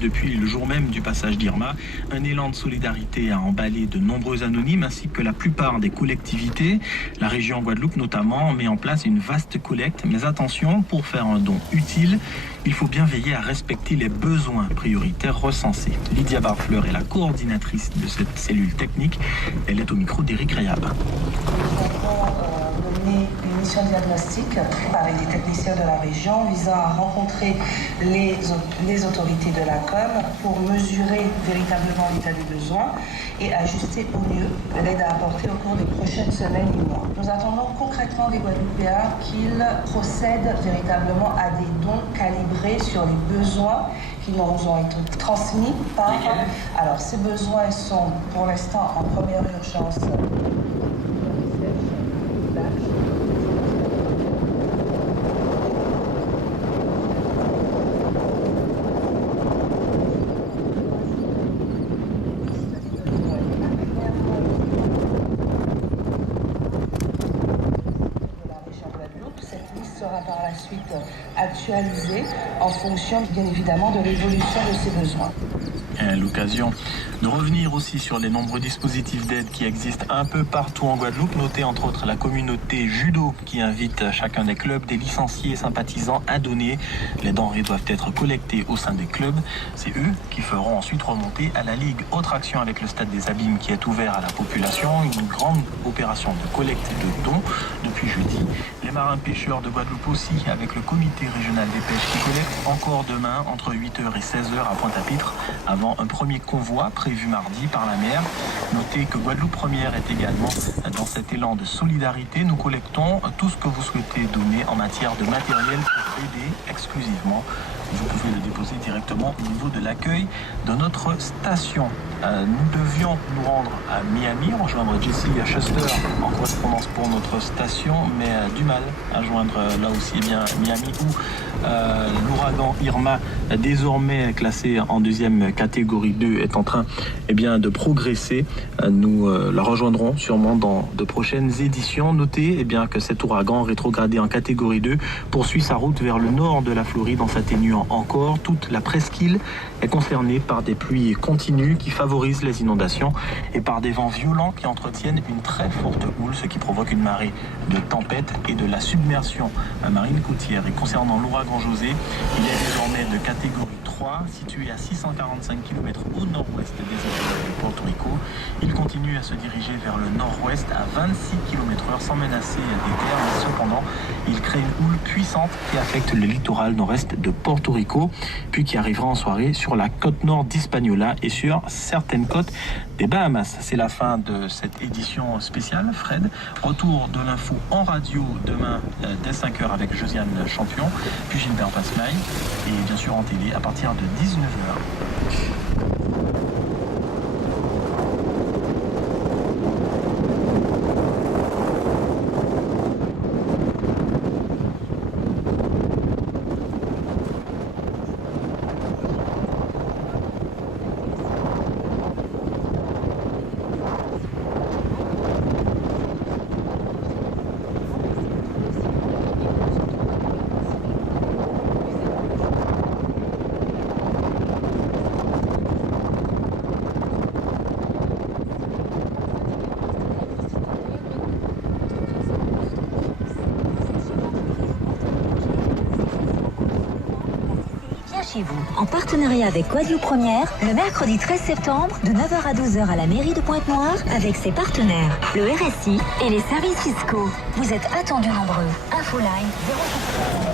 Depuis le jour même du passage d'Irma, un élan de solidarité a emballé de nombreux anonymes ainsi que la plupart des collectivités. La région Guadeloupe notamment met en place une vaste collecte. Mais attention, pour faire un don utile, il faut bien veiller à respecter les besoins prioritaires recensés. Lydia Barfleur est la coordinatrice de cette cellule technique. Elle est au micro d'Éric Rayab. Une mission diagnostique avec des techniciens de la région visant à rencontrer les autorités de la com pour mesurer véritablement l'état des besoins et ajuster au mieux l'aide à apporter au cours des prochaines semaines et mois. Nous attendons concrètement des Guadeloupéens qu'ils procèdent véritablement à des dons calibrés sur les besoins qui nous ont été transmis par... Alors, ces besoins sont pour l'instant en première urgence sera par la suite actualisée en fonction, bien évidemment, de l'évolution de ces besoins. L'occasion de revenir aussi sur les nombreux dispositifs d'aide qui existent un peu partout en Guadeloupe. Notez entre autres la communauté judo qui invite chacun des clubs, des licenciés et sympathisants à donner. Les denrées doivent être collectées au sein des clubs. C'est eux qui feront ensuite remonter à la Ligue. Autre action avec le Stade des Abîmes qui est ouvert à la population. Une grande opération de collecte de dons depuis jeudi. Les marins pêcheurs de Guadeloupe aussi avec le comité régional des pêches qui collecte encore demain entre 8h et 16h à Pointe-à-Pitre avant un premier convoi prévu mardi par la mer. Notez que Guadeloupe Première est également dans cet élan de solidarité. Nous collectons tout ce que vous souhaitez donner en matière de matériel pour aider exclusivement. Vous pouvez le déposer directement au niveau de l'accueil de notre station. Nous devions nous rendre à Miami, rejoindre Jessie Schuster en correspondance pour notre station, mais du mal à joindre là aussi bien Miami où l'ouragan Irma, désormais classé en deuxième catégorie 2, est en train de progresser. Nous la rejoindrons sûrement dans de prochaines éditions. Notez que cet ouragan rétrogradé en catégorie 2 poursuit sa route vers le nord de la Floride en s'atténuant encore. Toute la presqu'île est concernée par des pluies continues qui favorisent les inondations et par des vents violents qui entretiennent une très forte houle, ce qui provoque une marée de tempête et de la submersion marine côtière. Et concernant l'ouragan José, il est désormais de catégorie 3, situé à 645 km au nord-ouest des îles de Porto Rico. Il continue à se diriger vers le nord-ouest à 26 km/h sans menacer des terres, mais cependant, il crée une houle puissante qui affecte le littoral nord-est de Porto Rico, puis qui arrivera en soirée sur la côte nord d'Hispaniola et sur certaines côtes des Bahamas. C'est la fin de cette édition spéciale. Fred, retour de l'info en radio demain dès 5h avec Josiane Champion, puis Gilbert Pasmail, et bien sûr en télé à partir de 19h. En partenariat avec Guadeloupe Première, le mercredi 13 septembre, de 9h à 12h à la mairie de Pointe-Noire, avec ses partenaires, le RSI et les services fiscaux. Vous êtes attendus nombreux. Infoline 06.